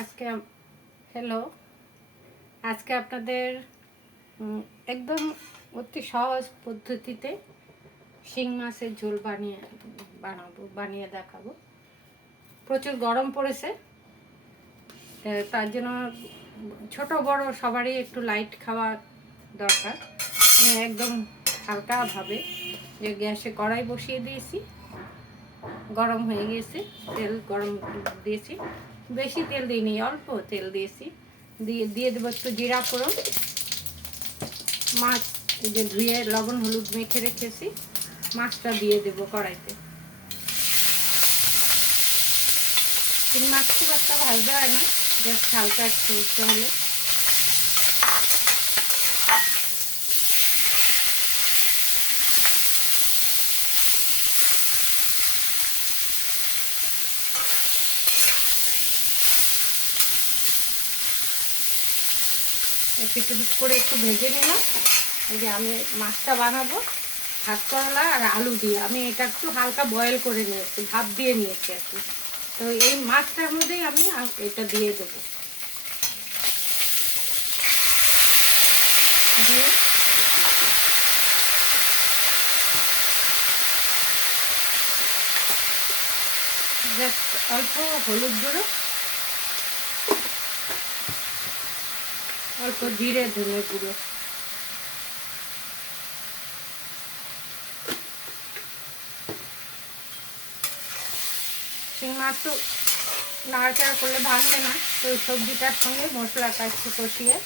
আজকে হ্যালো আজকে আপনাদের একদম অতি সহজ পদ্ধতিতে শিং মাছের ঝোল বানিয়ে দেখাবো। প্রচুর গরম পড়েছে, তার জন্য ছোট বড় সবারই একটু লাইট খাওয়া দরকার। আমি একদম হালকাভাবে যে গ্যাসে কড়াই বসিয়ে দিয়েছি, গরম হয়ে গেছে, তেল গরম দিয়েছি, বেশি তেল দিইনি, অল্প তেল দিয়েছি। দিয়ে দেবো একটু জিরা ফোড়ন। মাছ এই যে ধুয়ে লবণ হলুদ মেখে রেখেছি, মাছটা দিয়ে দেবো কড়াইতে। শিং মাছ খুব একটা ভাজতে হয় না, জাস্ট হালকা একটু উঠতে হলে। একটু করে একটু ভেজে নিলাম। এই যে আমি মাছটা বানাবো ভাত করলা আর আলু দিয়ে। আমি এটা একটু হালকা বয়েল করে নিয়েছি, ভাপ দিয়ে নিয়েছি আর কি। তো এই মাছটার মধ্যেই আমি এটা দিয়ে দেবো। দিয়ে জাস্ট অল্প হলুদ গুঁড়ো, অল্প জিরে ধনে গুঁড়ো, শিং মাছ তো নাড়াচাড়া করলে ভাঙবে না। তো ওই সবজিটার সঙ্গে মশলাটা একটু কষিয়ে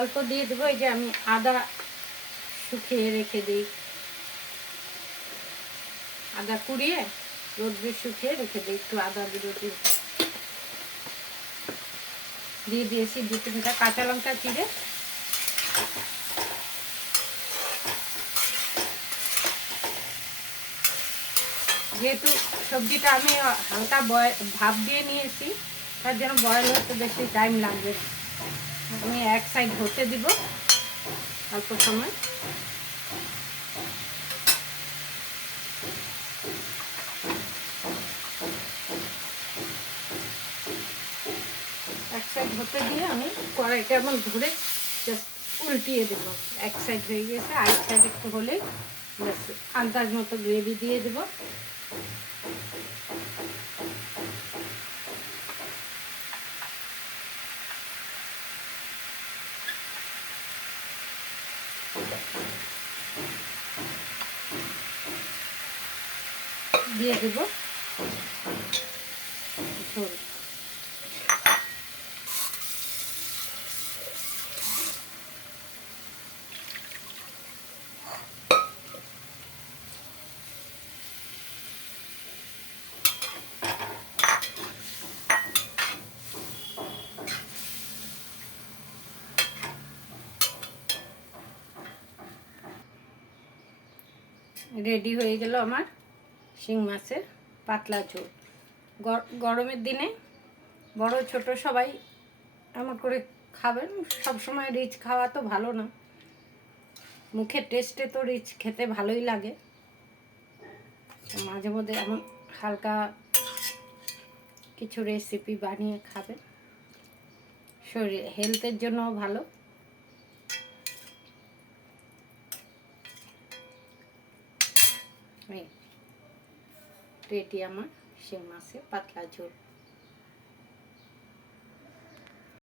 অল্প দিয়ে দেবো। এই যে আমি আদা শুকিয়ে রেখে দিই, আদা কুড়িয়ে রোদ্রে শুকিয়ে রেখে দিই, একটু আদা দিয়ে দিয়েছি। 2-3টা কাঁচা লঙ্কা চিড়ে, যেহেতু সবজিটা আমি হালকা ভাপ দিয়ে নিয়েছি, তার জন্য বয়েল হতে বেশি টাইম লাগবে না। আমি এক সাইড হতে দিব অল্প সময়। এক সাইড হতে দিয়ে আমি কড়াইটা এমন ধরে জাস্ট উল্টিয়ে দেবো। এক সাইড হয়ে গেছে, আরেক সাইড একটু হলে আন্দাজ মতো গ্রেভি দিয়ে দেবো। দিয়ে দেবো ঝোল। রেডি হয়ে গেল আমার শিং মাছের পাতলা ঝোল। গরমের দিনে বড় ছোট সবাই এমন করে খাবেন। সবসময় রিচ খাওয়া তো ভালো না, মুখের টেস্টে তো রিচ খেতে ভালোই লাগে। মাঝে মধ্যে এমন হালকা কিছু রেসিপি বানিয়ে খাবেন, শরীর হেলথের জন্যও ভালো। রেডি আমার শিং মাছের পাতলা ঝোল।